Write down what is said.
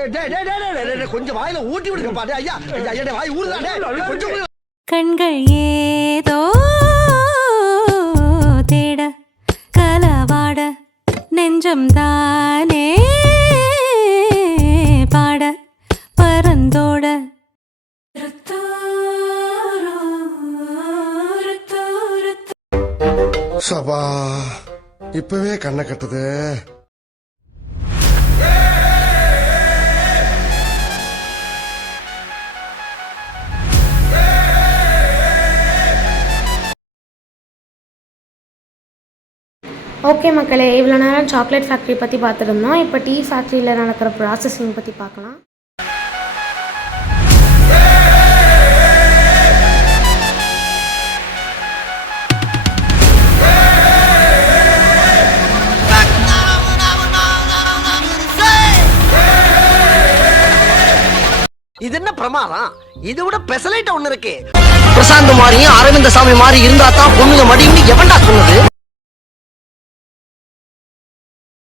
கொஞ்சம் வாயில ஊட்டி விடுங்க பாரு ஐயா. ஐயா வாய் ஊறுதானே கொஞ்சம். கண்கள் ஏதோ தேட கலவாட நெஞ்சம் தானே பாட பரந்தோட சபா இப்பவே கண்ணை கட்டுது. ஓகே மக்களே, இவ்வளோ நேரம் சாக்லேட் ஃபேக்ட்ரி பற்றி பார்த்துருந்தோம். இப்போ டீ ஃபேக்ட்ரியில் நடக்கிற ப்ராசஸிங் பற்றி பார்க்கலாம். இது என்ன பிரமாதம்? இது விட பெசலைட் ஒண்ணு இருக்கு. பிரசாந்த் மாதிரியும் அரவிந்த சாமி மாதிரி இருந்தா தான் பொண்ணுங்க மடியும் எவன்டா சொன்னது?